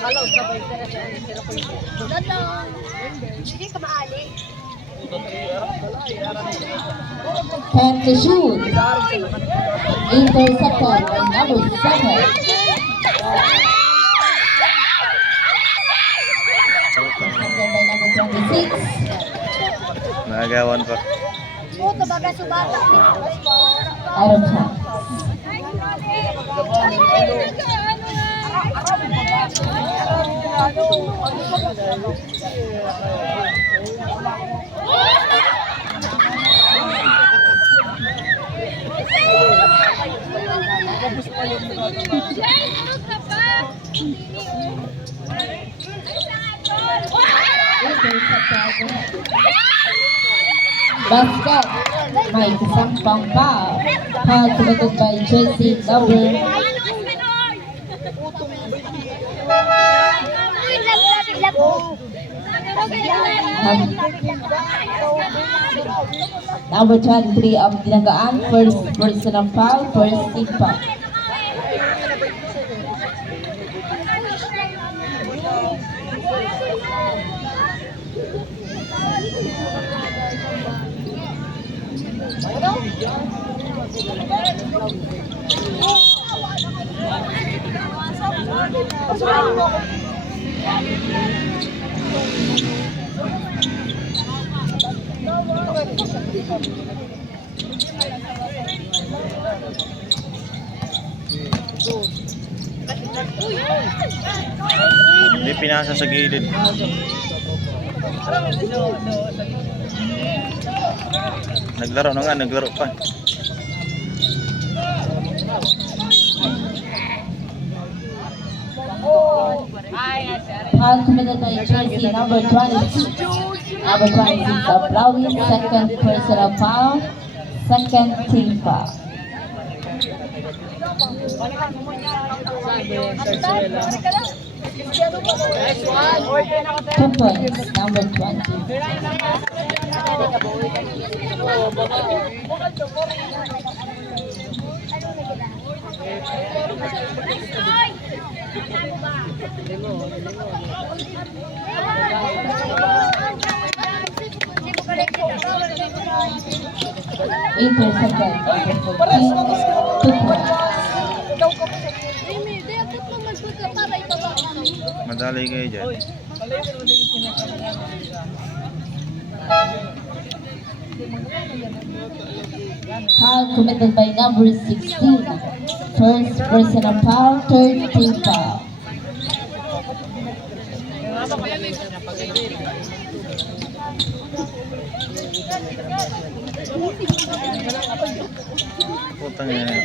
Time to shoot. Intercepted by number 7. Intercepted by number 26. Nagawan pa. Out of time. Basket. May kasampang foul. Foul committed by jersey number number 23 of Dinagaan. First personal foul, first team foul. Hindi pinasa sa gilid. Naglaro na nga, naglaro pa. Foul committed by jersey number 26. Number 26 of Lawis. Second personal foul, second team foul. 2 points, number 20. Intercepted number 14. 2 points. Madali kayo dyan. Foul committed by number 16. First personal foul, third team foul. Putang ina.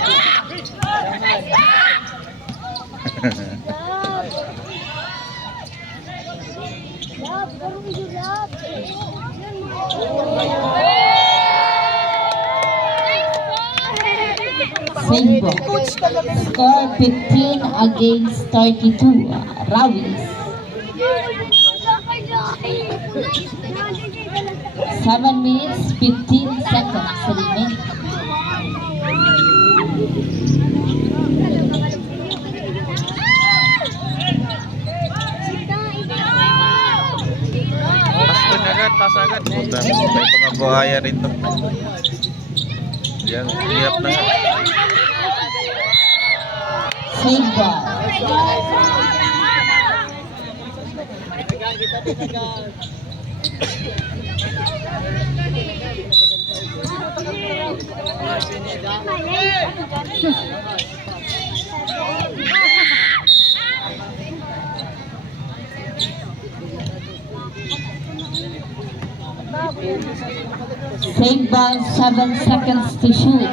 Same ball. Score 15 against 32. Rawis. 7 minutes 15 seconds remaining. Pas agad. Puta, may pangabuhaya rin to. Yan, hiyap na nga. Same ball. Same ball, 7 seconds to shoot.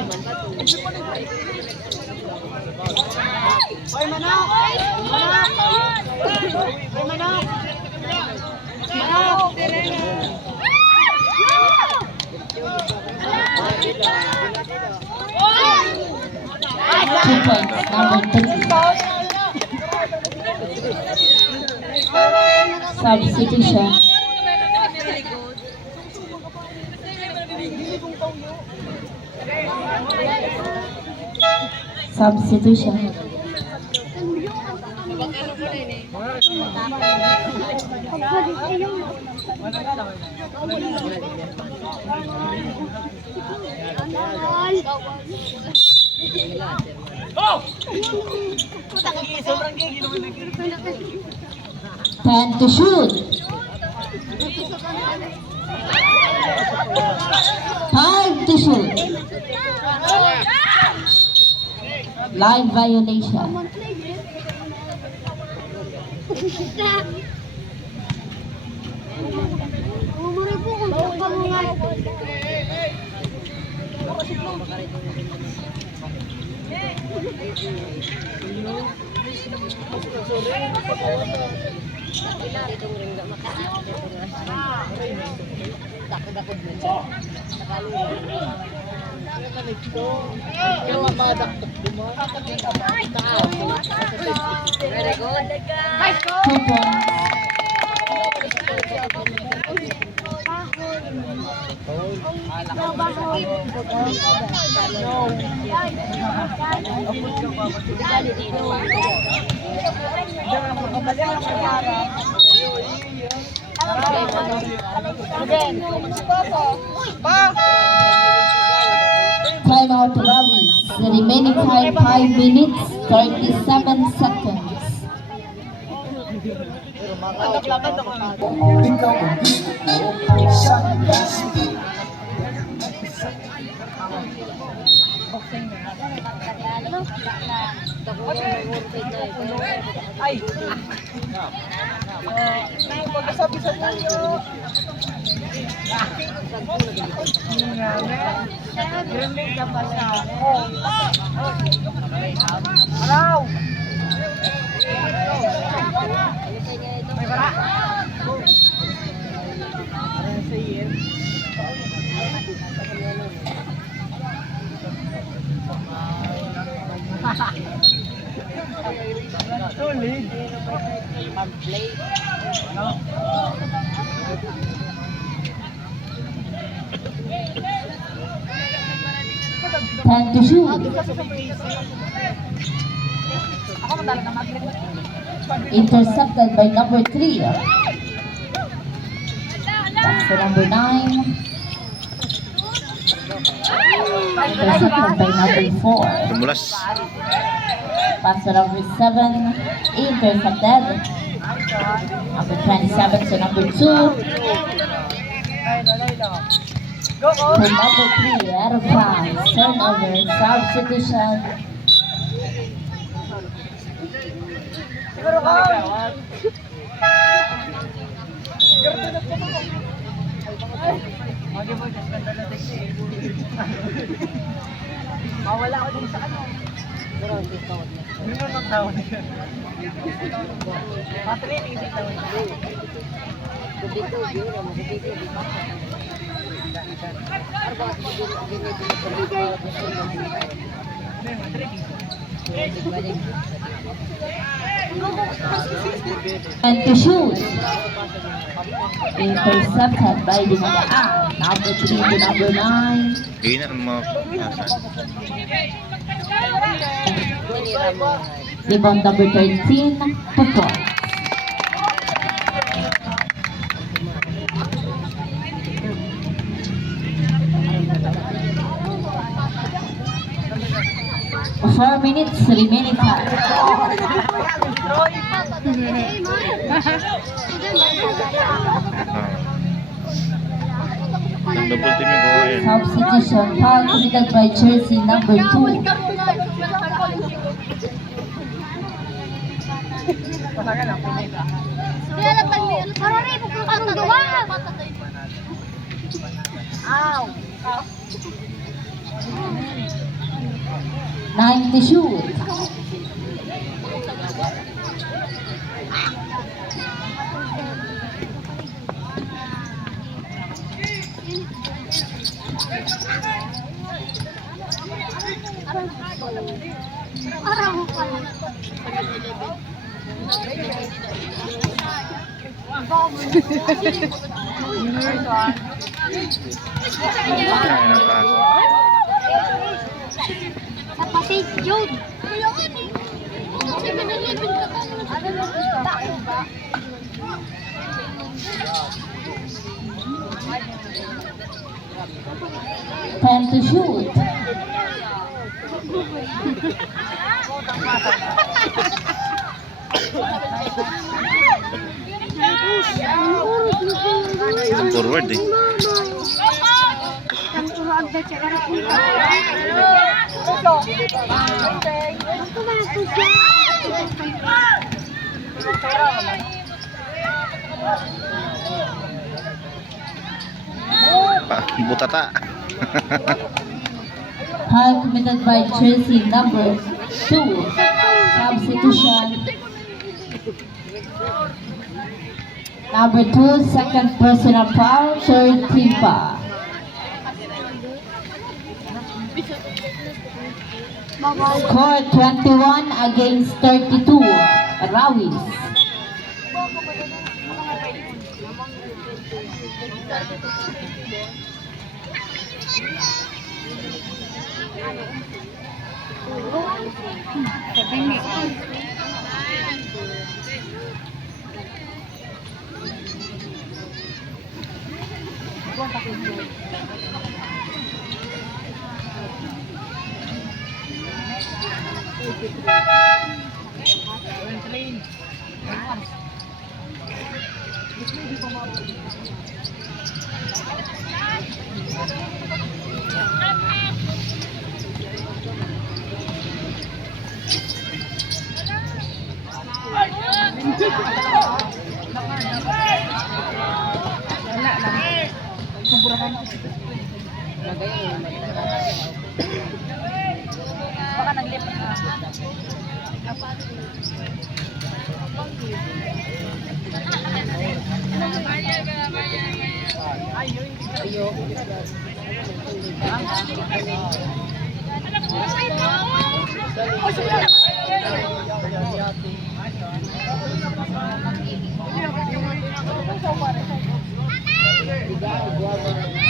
Two points, number 3. Substitution. Substitution. Time to shoot. 5 to shoot. Line violation. Very good. 2 points. Time out Ravis. The remaining time 5 minutes 37 seconds. Time to shoot. Intercepted by number 3. That's the number 9. Intercepted by number 4. Tumulas. Pass to number 7. Intercepted. Number 27 to number 2. To number 3, out of bounds. Turnover, substitution. Mawala ako din sa ano. Yun ang tawag niya. Matraining din tawag niya. And to shoot. Intercepted by the number 3 to number 9. Hina ang mga asan. Rebound number 13 to 4. Four minutes remaining time. Ang double team yung kuha yan. Substitution foul committed by jersey number 2. Nine to shoot. Ang pass. Sa Pasig, Jude. Time to shoot. Forward eh. Butata. Foul committed by jersey number 2. Substitution. Number 2, second personal foul, third team foul. Score 21 against 32. Rawis. Baka naglipat na.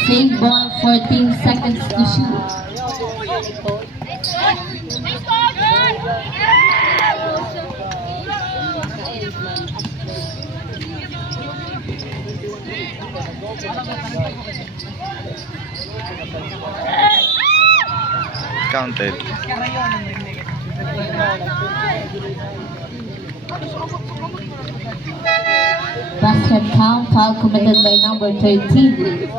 Save ball, 14 seconds to shoot. Counted. Basket count, foul committed by number 13.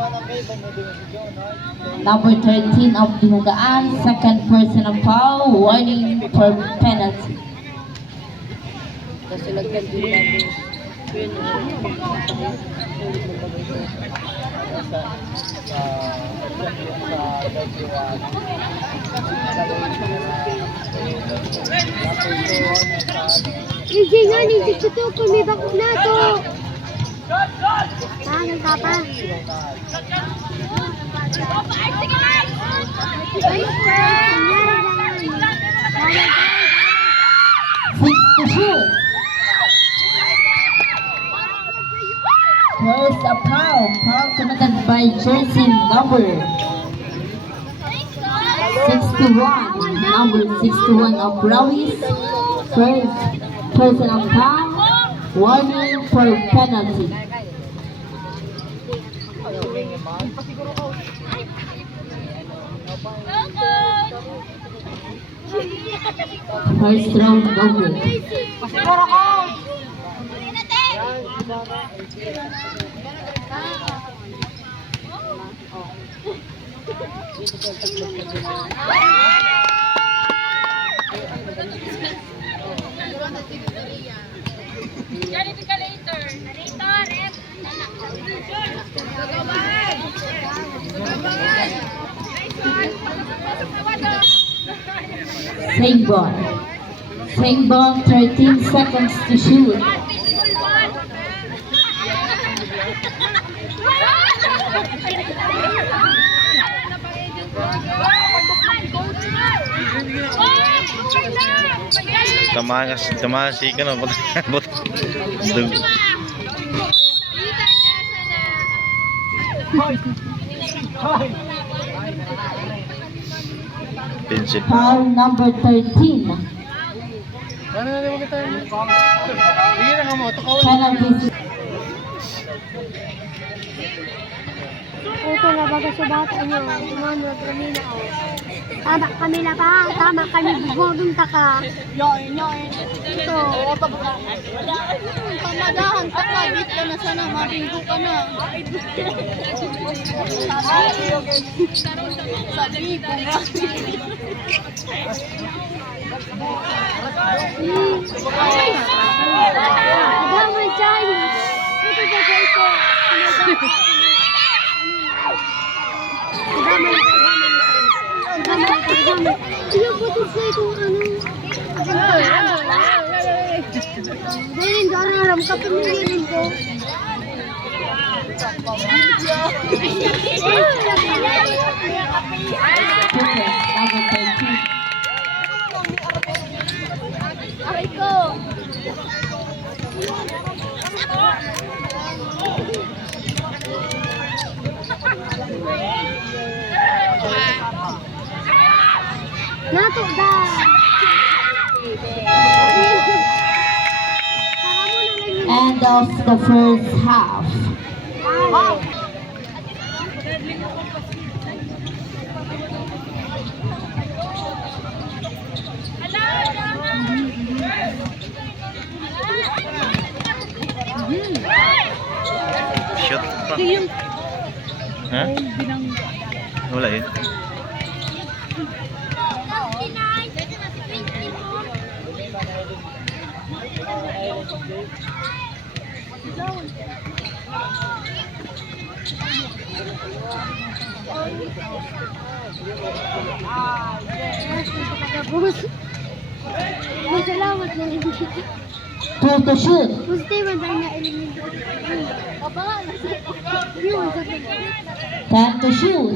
Number 13 of Dinagaan, second personal foul, warning for penalty. Hindi nga, hindi ko to. Kumibak na to. Nagpapa. Six to shoot. There's a foul. Foul committed by jersey number 61. Number 61 of Rawis. First personal foul. Warning for penalty. First round over. Same ball. Same ball, 13 seconds to shoot. Tamahan si Kano. Foul number 13. Penalty. Ito na baga sa bata niyo. Tumanod kami na o. Tama kami na ba? Tama kami. Bugong taka. Ito. Pamadahan ka pa, bit ka na sana, mabinggo ka na. Sabi ko nga. Damay dyan. Ito ba sa ito? Damay. Iyo po ito sa ito ano. Dahil hindi alam ka pamilya ko. Number 13. Aray ko. Nato da. End of the first half. Shoot pa. Ha? Wala yun. Salamat na rin. Two to shoot. Gusto man tayo na eliminate. Yun, sabi ko. 10 to shoot.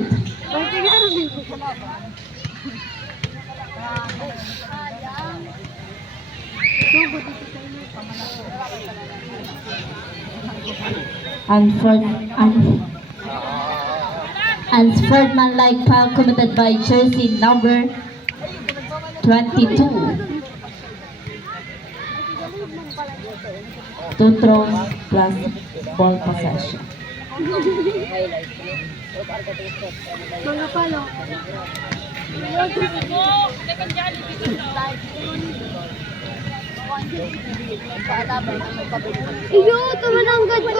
Bakit ka rin ko? Unsportsmanlike foul committed by jersey number 22. Two throws plus ball possession. Mga palo. Iyo, tumananggad ko.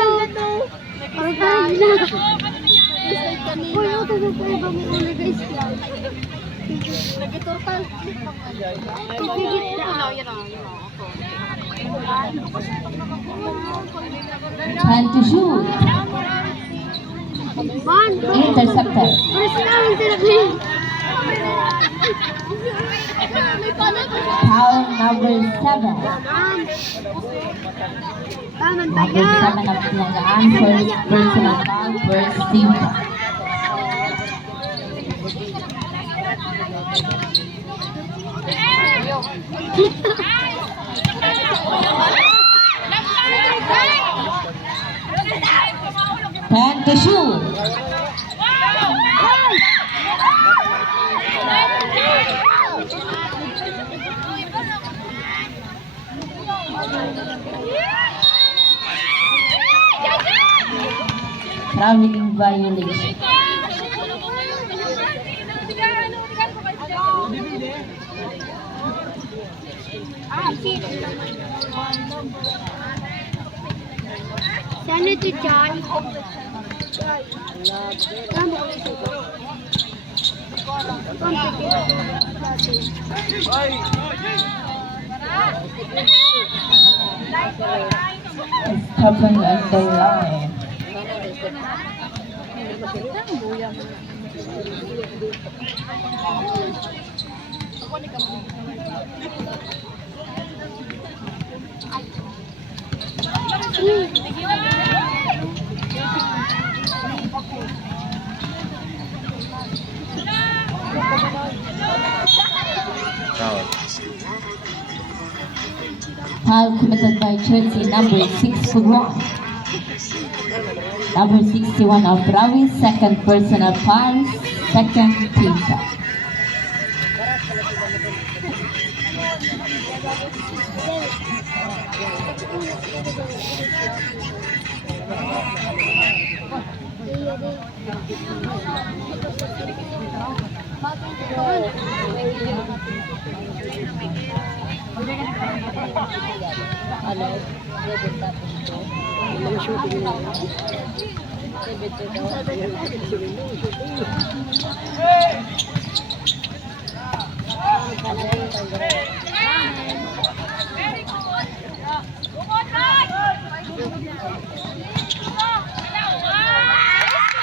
Parang parang na. Uy, ito na po ibang mga guys lang. Nag-total. Ipigit na. 10 to shoot. Man, Intercepted. first namin sila clean. Foul number 7. Taman Number tayo. 7 of Tiangaan. First personal foul, first team foul. Ten to shoot. Traveling violation. Sana ito dyan. Tama. Stopping at the line. Foul. Foul committed by jersey number 61. Number 61 of Rawi, second personal foul, second team foul.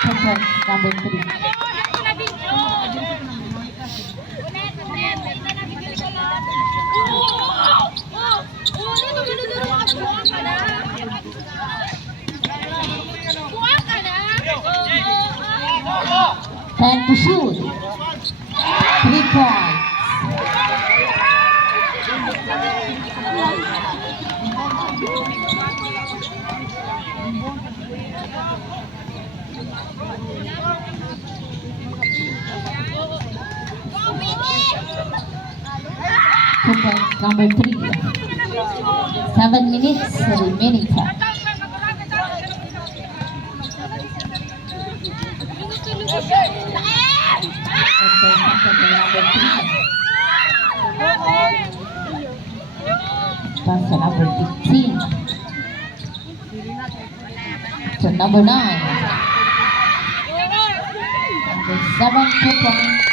Sequence number 3. Time to shoot. 3 points. Sequence number 3. 7 minutes remaining time. Pass to number 15. To number 9. Number 7, 2 points.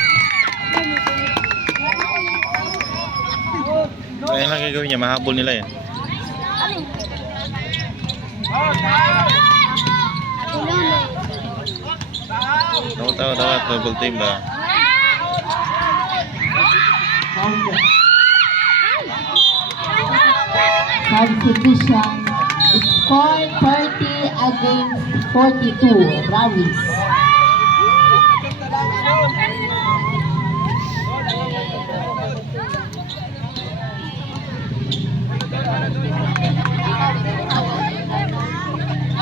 Kaya lang gagawin niya, mahabol nila yan. Tawa, double team ba? Substitution. Score 30 against 42. Rawis.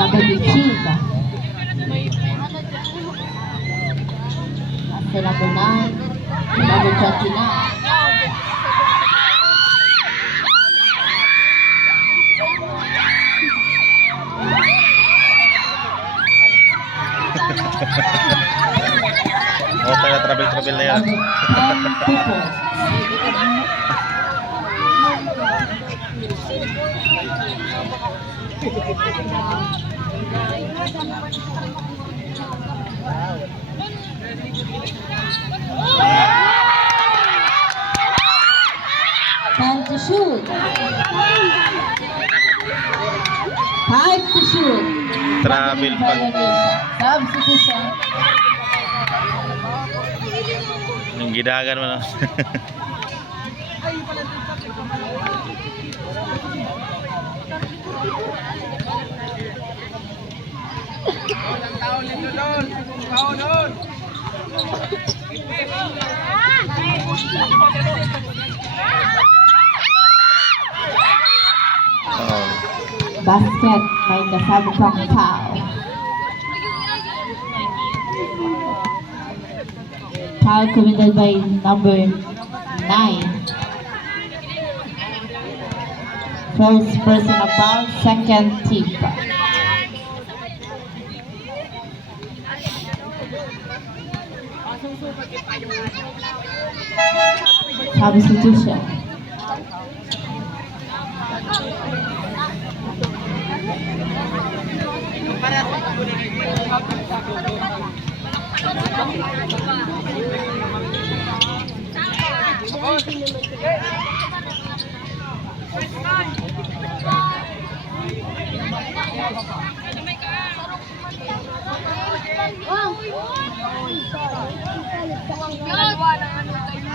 Number 15. After number 9. Number 29. O, kaya travel na yan. Number 10 people. Time to shoot. 5 to shoot. Travel pa. Substitution. Yung gidagan mo na. Basket may kasama pang foul. Foul committed by number 9. First personal foul, second team foul. Substitution.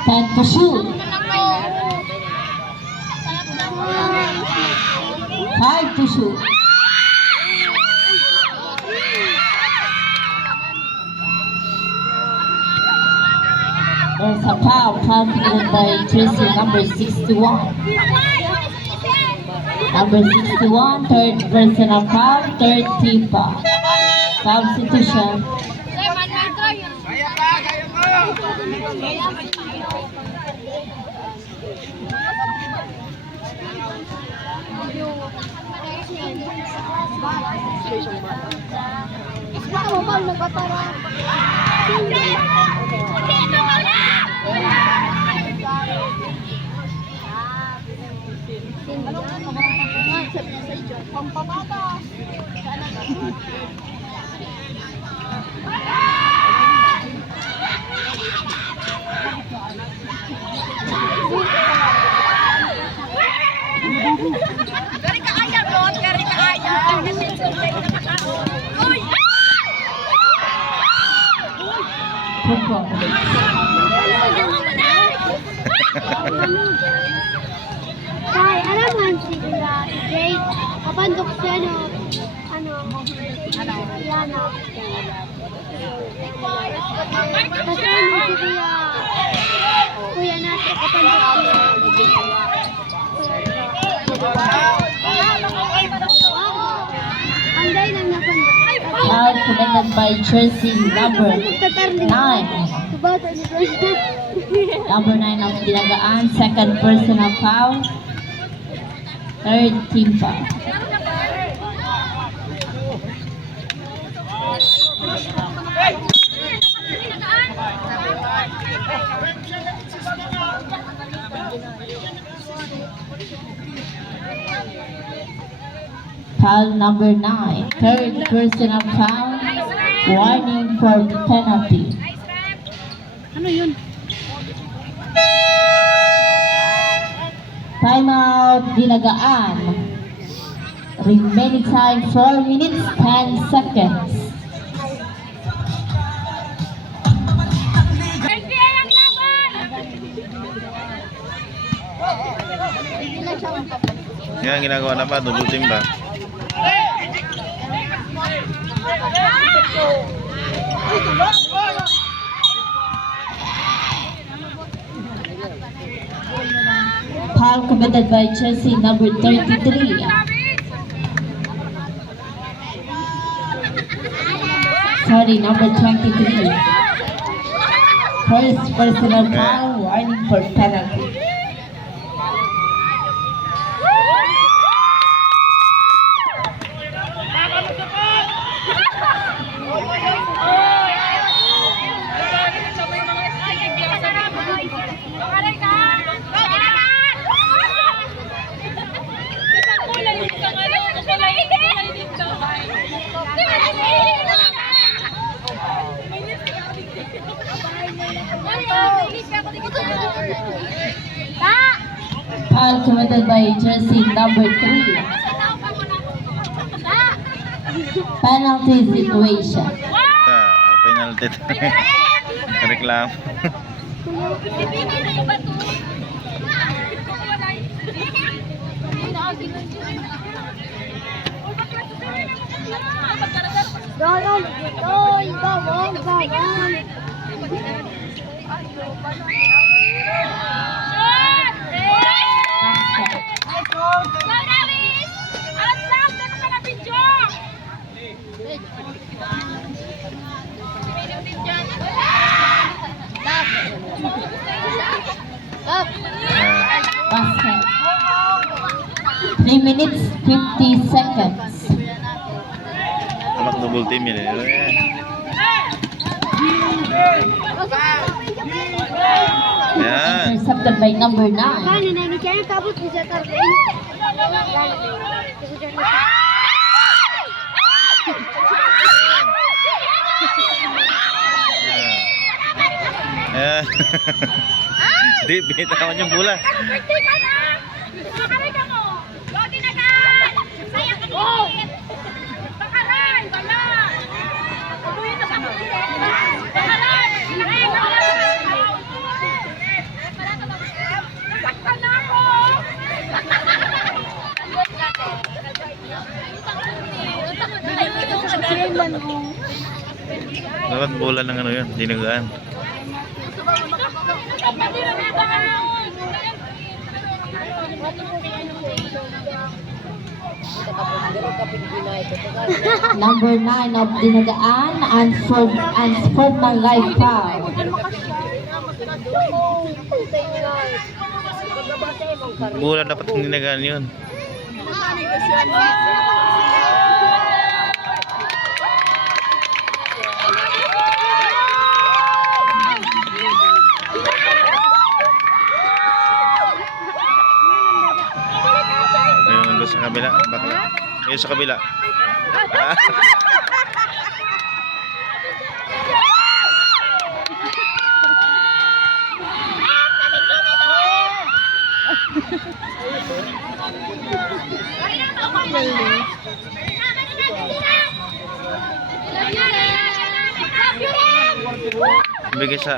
Time to shoot. 5 to shoot. There's a foul committed by jersey number 61. Number 61, third personal foul, third team foul. Substitution. Ikaw ba nagkatara? Football. Tay, alam mo si Jay, kapandok siya Yana. Tapos ano si Kuya natin, kapandok siya. Anday lang napandok. Foul committed by jersey number 9. Number 9 of Dinagaan, second personal foul. Third team foul. Foul number 9, third personal foul. Warning for penalty. Ano yun? Timeout Dinagaan. Remaining time 4 minutes 10 seconds. Yan, ginagawa na pa, double team ba? Foul committed by jersey number 33. Sorry, number 23. First personal foul, warning for penalty. Foul committed by jersey number 3. Penalty situation. Penalty. Reklamo. Basket. 3 minutes 50 seconds. Amat double team yun eh. Yan. Intercepted by number 9. Paano na ni Kaya tapos bisa tarde. Yan. Di, binitawan yung bola. Dapat bola ng ano yun, dinagaan. Number 9 of Dinagaan and Sportman Life foul. Bola dapat dinagaan yun. doon sa kabila. Bakla. Ayun sa kabila. Ah. Bigay sa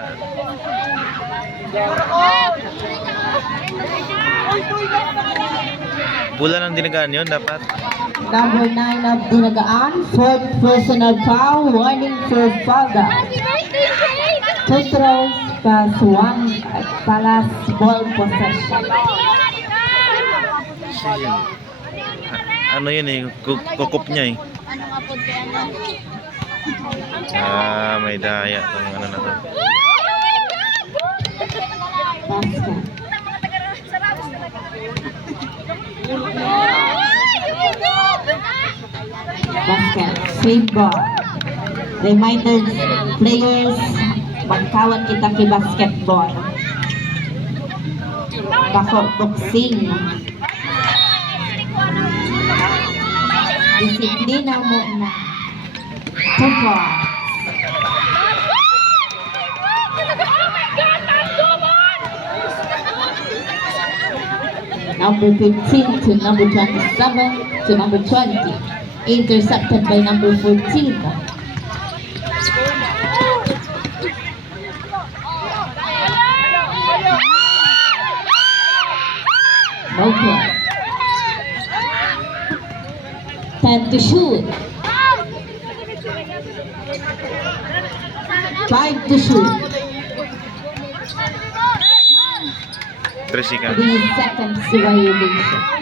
bulan ng dinagaan yun dapat. Number 9 of Dinagaan, fourth personal foul, warning for Falda. Two throws plus one palas ball possession. Ano yun eh, kukup niya eh. Ah, may daya tong ano na to. Basket. Basket. Save ball. Reminder players, magkawat kita kay basketball. Bako boxing. Disiplina mo na. Two balls. Number 15 to number 27 to number 20. Intercepted by number 14. Okay. 10 to shoot. 5 to shoot. 3 seconds. 3 seconds to violation.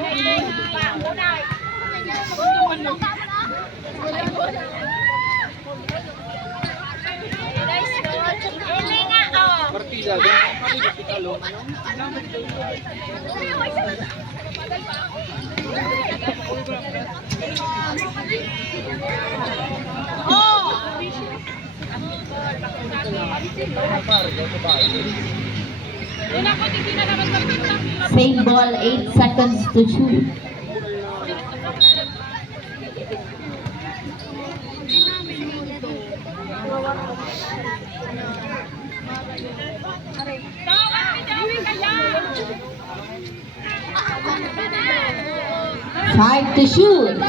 Same ball, 8 seconds to shoot. Five to shoot.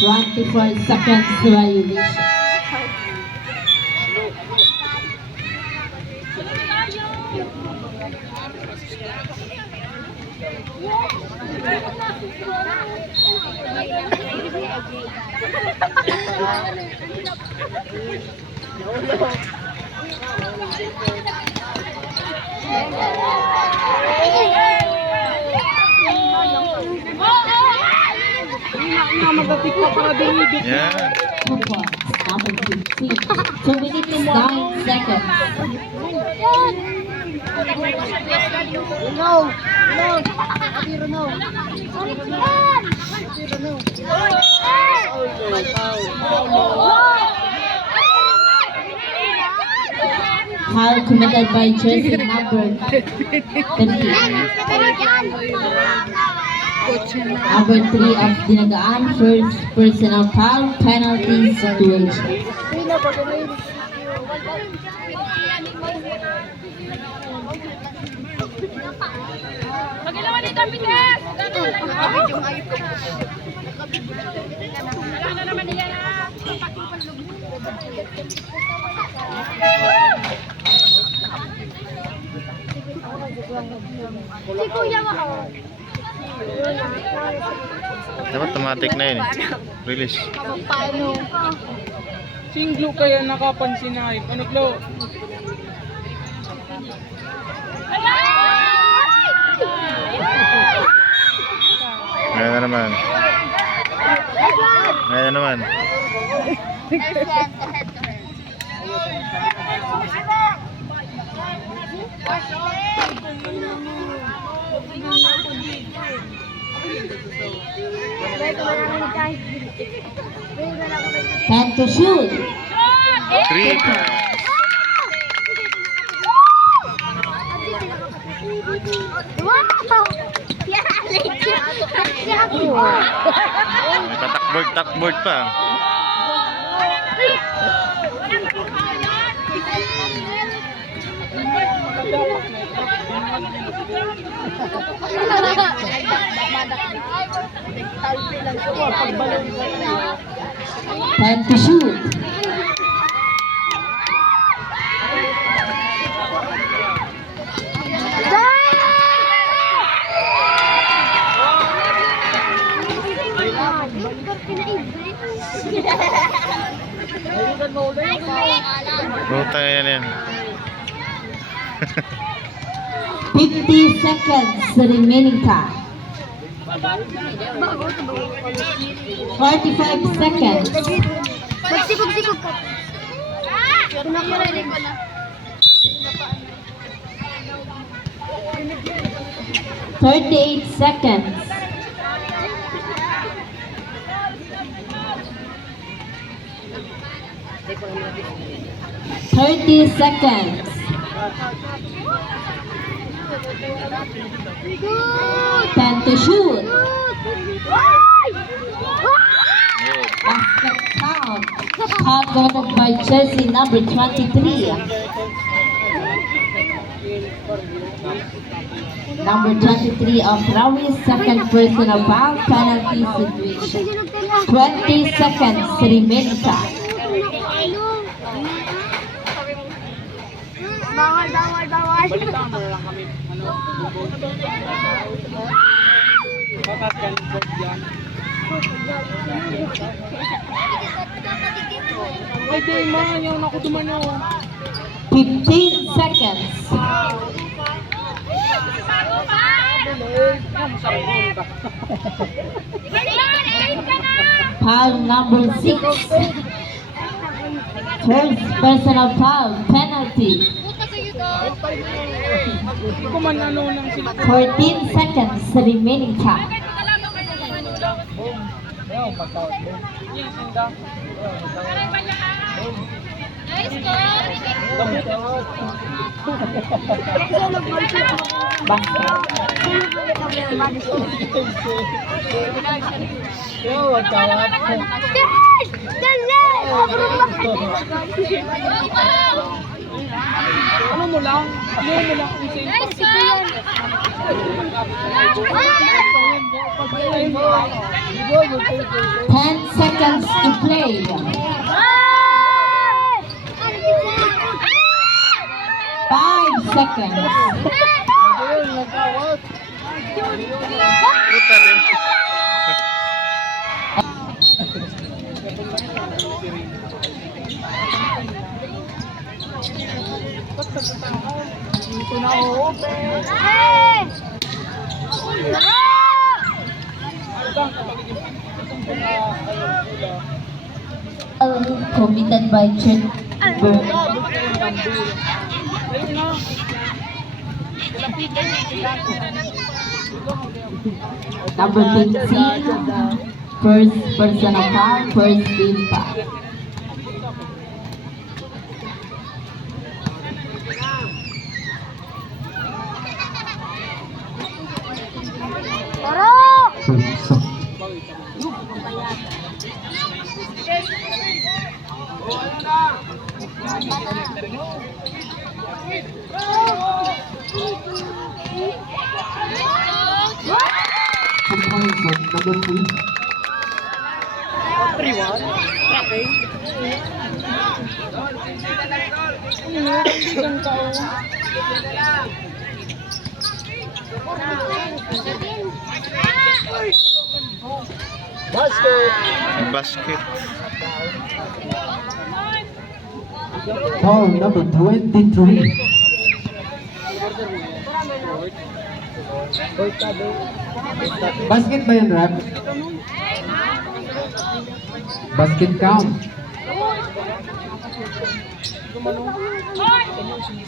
24 seconds to violation. Yeah. 2 points. Number 15. 2 minutes, 9 seconds. Foul committed by jersey number 13. Number 3 of Dinagaan, first personal foul, penalty situation. Magilawan dito, Pites! Wala na naman niya na. Si Kuya mo. Dapat automatic na yun eh. Release. Singlo kaya nakapansin na ayun. Ano, Klo? Ngayon na naman. Ngayon na naman. Time to shoot. 3 points. Wow! Yan, May patakboard pa. Time to shoot. Buta yan. 50 seconds remaining time. 45 seconds. Magsikog-sikog ka. Pinakarinig ko na. 38 seconds. 30 seconds. Time to shoot. Basket count. Shot guarded by jersey number 23. Number 23 of Rawi's second personal foul penalty situation. 20 seconds remaining time. Bawal. Balitaan mo na lang kami. Bakat yan, yan. Ay, di ma, yung nakuduman nyo. 15 seconds. Foul number 6. First personal foul penalty. Hindi ko man ano nang sila. 14 seconds remaining time. Yes, hindi. Basket. Ano mo lang? Ano mo lang kung sino? 10 seconds to play. 5 seconds. Buta rin. Dito na open. Committed by Chet Burke. Ayun na. Number 15. First personal foul, first team foul. Number 3. 3-1. Tracking. Ano? Isang taon. Basket. Foul number 23. Basket ba yun, Rap? Basket count.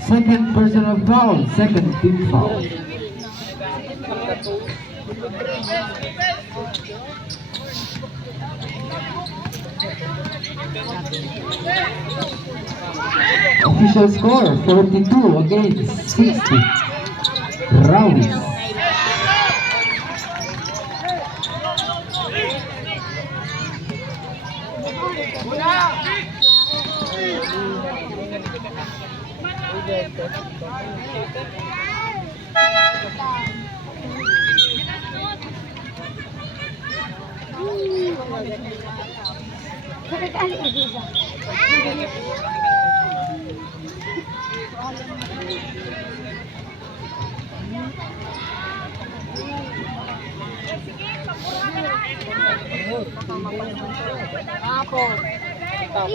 Second personal foul, second team foul. Official score 42 against 60. Rawis.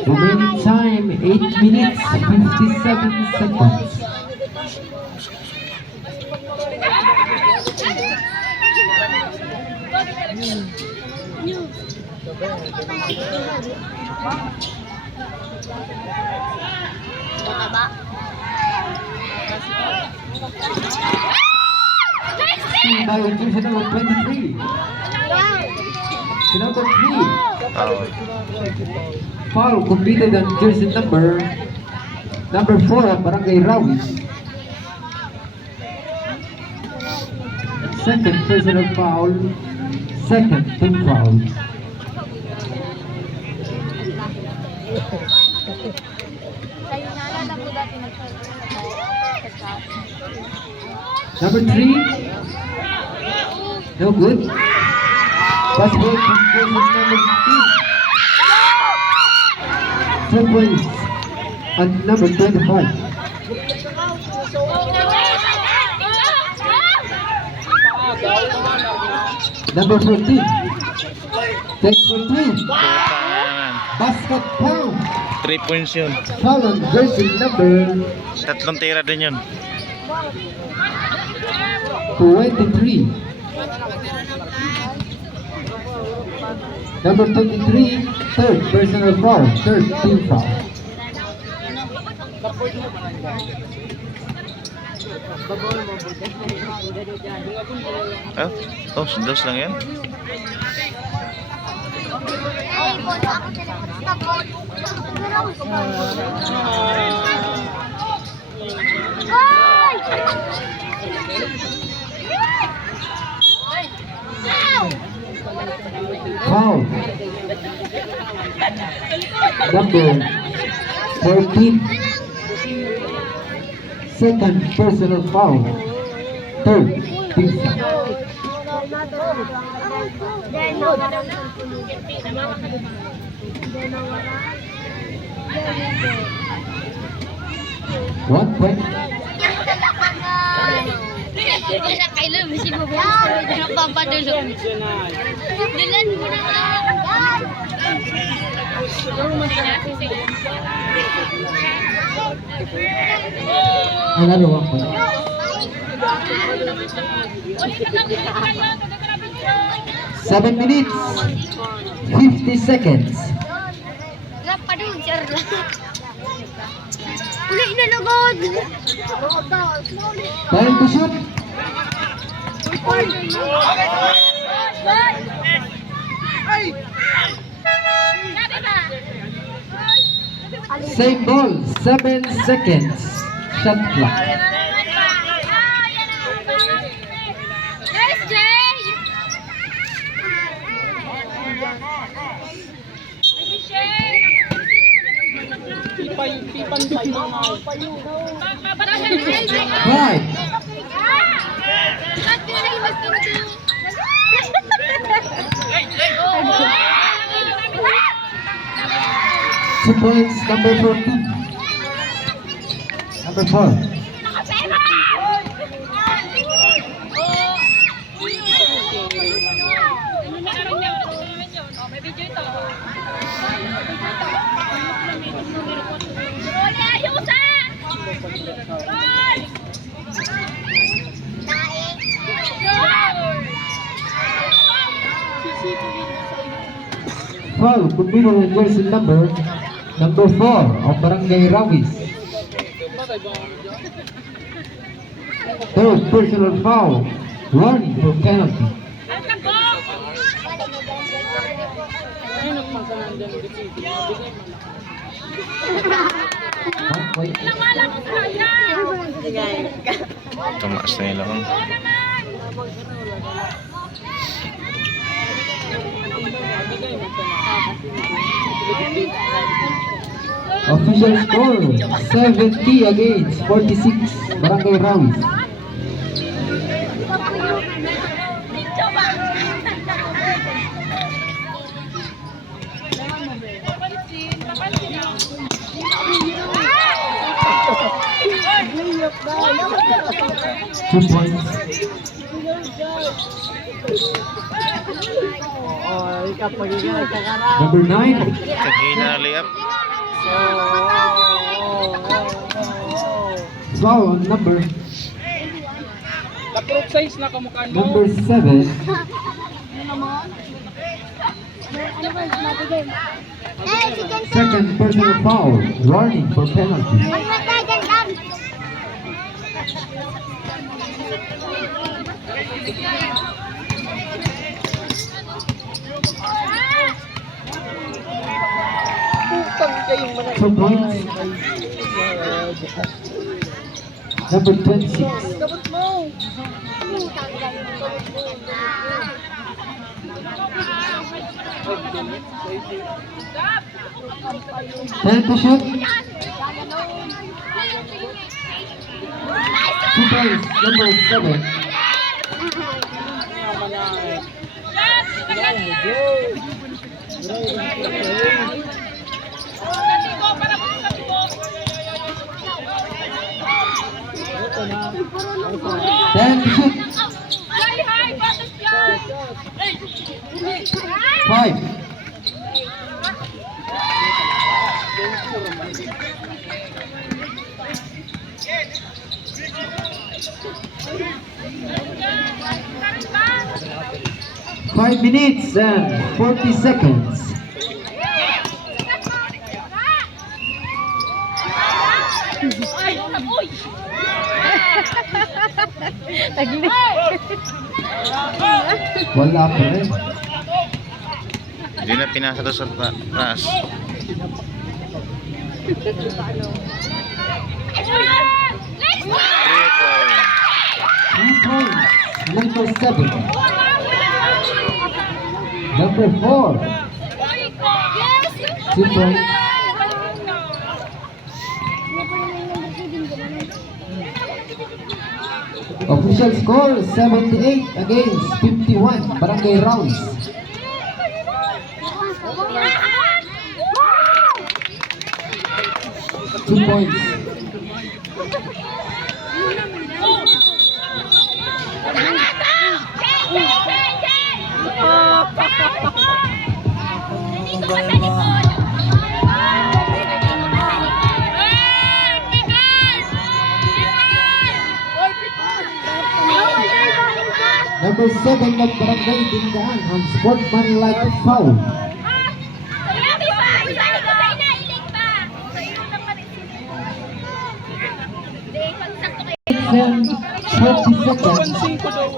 Remaining time 8 minutes 57 seconds. By jersey number 23. The number 3. Foul. Foul completed on jersey number 4 of Barangay Rawis. Second personal foul. Second team foul. Number 3. No good. Pass ball from jersey number 15. 2 points. And number 25. Number 14. Take for 3. Basket foul. 3 points yun. Foul on jersey number Tatlong tira din yun. 23. Number 23, third personal foul, third team foul. Oh, dos lang yan. Foul. Number 14. Second personal foul. Third team foul. One point. Basta kailan masih mo ba? Napapadulong. Dilan mo na lang. Another 1 point. Seven minutes, 50 seconds. Napadulong sir. Ulit na lagod. Time to shoot. Same ball, 7 seconds. Shot clock. Yes, Jay. Right. Two points, number 14. Number 4. Foul committed on jersey number 4 of Barangay Rawis. Third personal foul. Warning for penalty. 1 point. Tumaas na yung lang. Official score 70 against 46 Barangay Rawis. Two points. Number 9. Kagina na layup. Foul on number Fruit size na kamukha mo. number 7. Second personal foul. Warning for penalty. Two points. Number 26. Ten to shoot. 2 points. Number 7. Ten to shoot. 5. Five minutes and 40 seconds. Wala pa rin. Hindi na pinasa to sa taas. 3 points. Number 7. Number 4. 2 points. Official score 78 against 51 Barangay Rawis. Two points. Number 7 ng Barangay Dingaan on sportsmanlike foul. And 40 seconds. Pansin ko daw.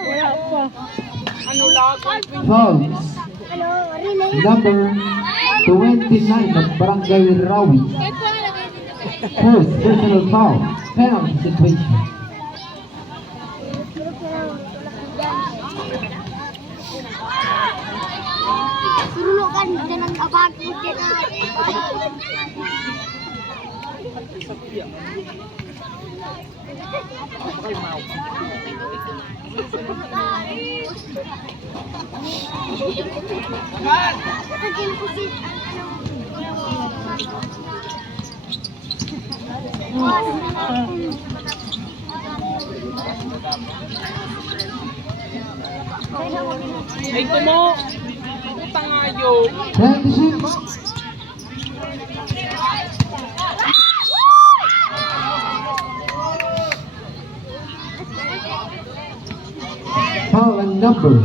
Wala pa. Ano lagot? Fouls. Number 29 ng Barangay Rawis. First personal foul. Penalty situation. Surulokan din ang abang ko dyan. Ay, kumo. Puta nga yun. Penalty shoot. Foul on number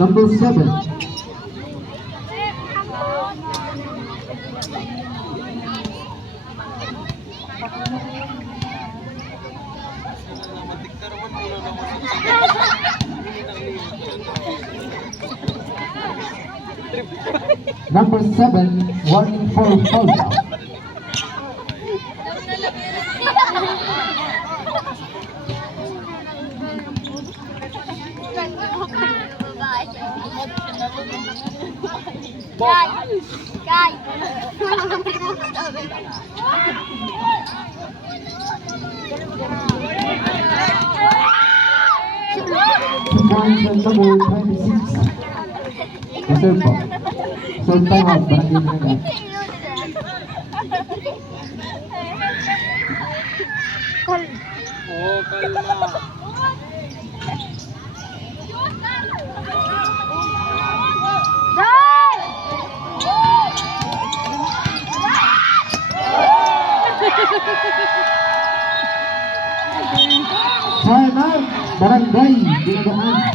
Number 7. Number 7, warning for foul foul. Kay. Points on number 26. Reserve ball. So time out, barangay Dinagaan. Kol. Oo, kalma. Time out, barangay Dinagaan.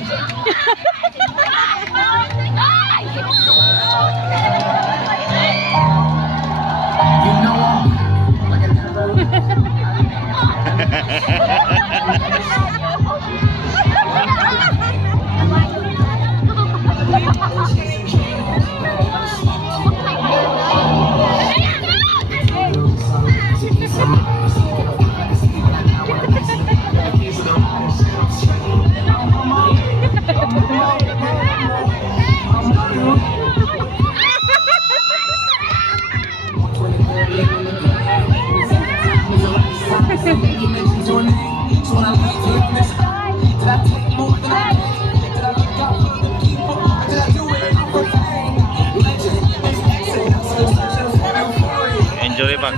Enjoy pa.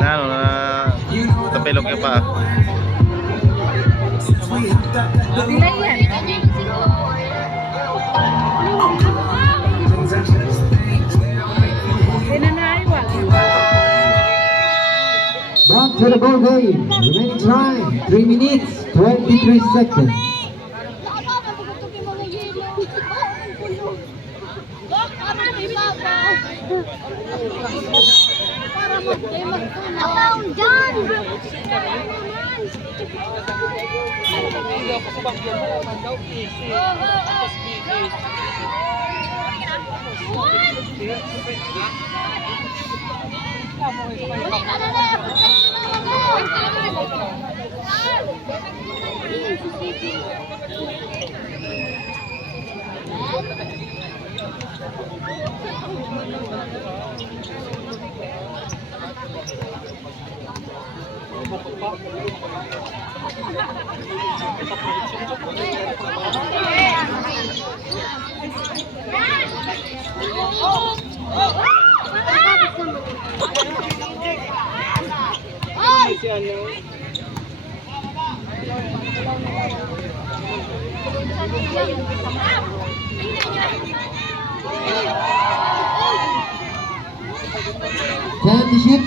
Na ano na tapilok yung paa. Back to the ball game. Remaining time, 3 minutes, 23 seconds. Abang dyan! Hindi ako sa bagyo mo naman daw easy. Tapos bigay. Si ano? Championship.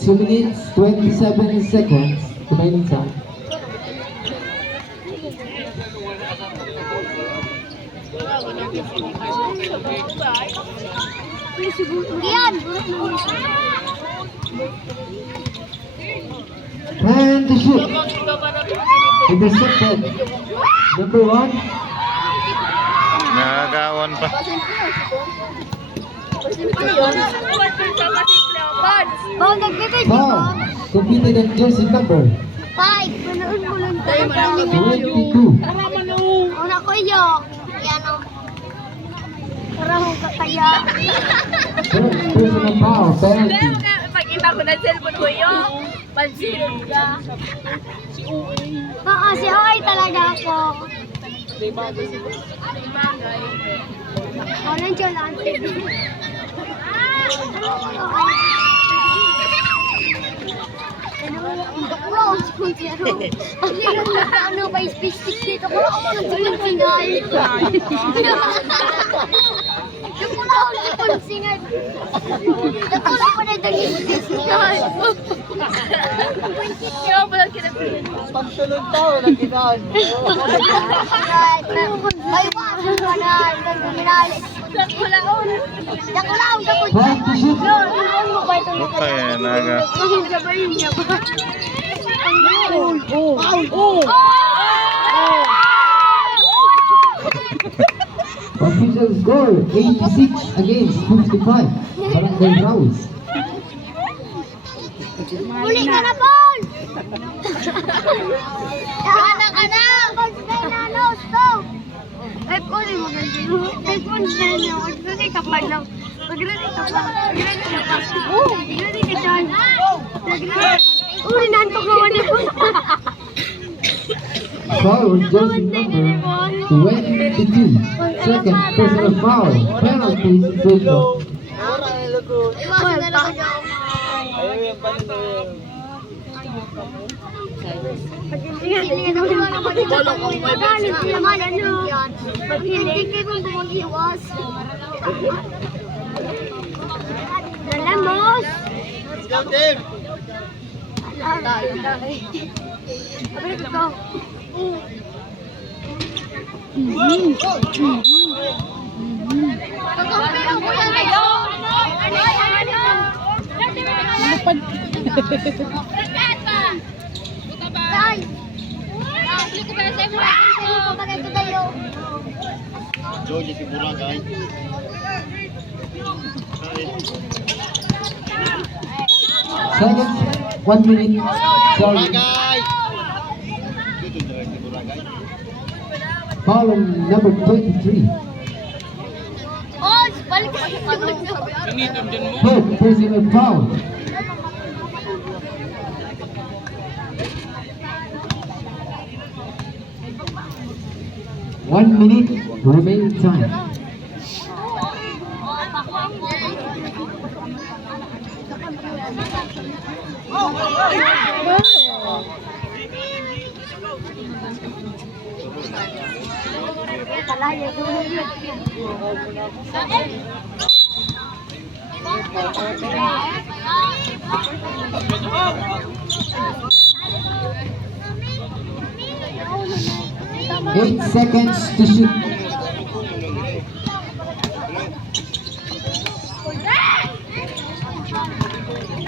Two minutes, 27 seconds remaining time. Yan! And the shoot. Intercepted. Number 1. Nagagawan pa. Bawang nagbibig, Foul. di ba? Competed at jersey number 5. Manood mo lang tayo. 22. Una ko iyo. Yan o. Para akong kakaya. First personal foul, penalty. Pag-iba ko ng cellphone ko yun, pansin ka. Oo, si Oy talaga ako. O, nandiyan lang. Close po siya. Ano ba, specific dito? Kung ako ng sikunsingan. Kung ako ng sikunsingan. Kung ako na daging sikunsingan. Kaya pala kinapilin. Pagtulog tao na kinaan. May wasan ka na. Minalis. Nakulaon. Nakulaon ka po. Right to shoot. Ano mo ba itong Okay, naga. sabayin niya ba? Official score 86 against 55. Barangay Raus. Uli ka na, Paul! Anak ka na! No, stop! Ay, uli mo ganyan mo. Ay, punta niyo. Magrili ka pa lang. Magrili ka pa. Magrili ka pa. Magrili ka dyan. Magrili ka pa. Uli, nantok naman ni Paul. Foul on jersey number 22. Second personal foul. Penalty is Pedro. Iwasan na lang ako. Ayaw yung panin. Pag-hindi na magaling sila man, ano? Pag-hindi kayo mong bumag-iwas. Lalamos! Let's go, team! Pabalik ko. Pag-compare ko yan ngayon. Tay! Pagay ko tayo. Joji si Buragay. Seconds, 1 minute. Sorry. Foul on number 23. Oh, balik ka. Third personal foul. One minute remaining time. Palaya dulu yun. 8 seconds to shoot.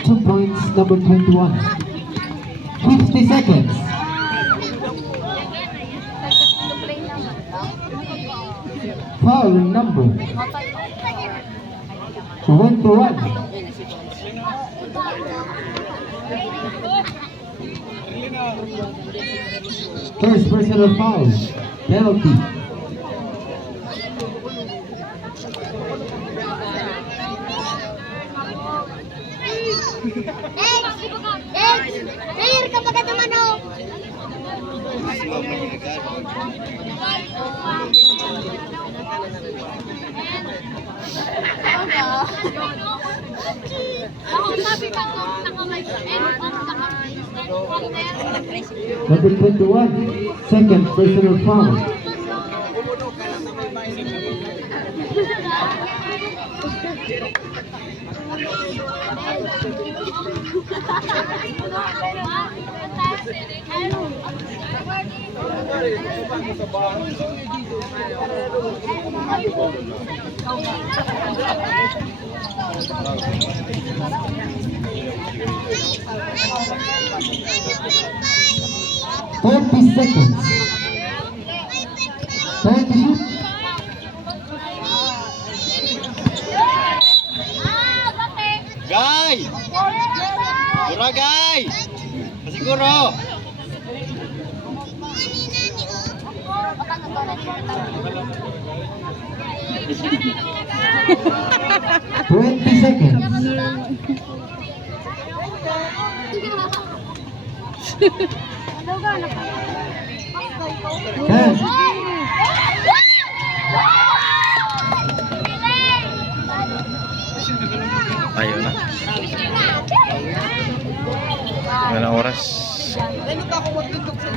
Two points, number 21. 50 seconds. Foul number 21. First personal foul. Penalty. Mayor ka pa naman o. Number 21. Second personal foul. Thirty seconds. Time to shoot. Guy! Buragay! siguro. 20 seconds. Ten. Ayaw na. Walang oras. Ganito ako magtutok sa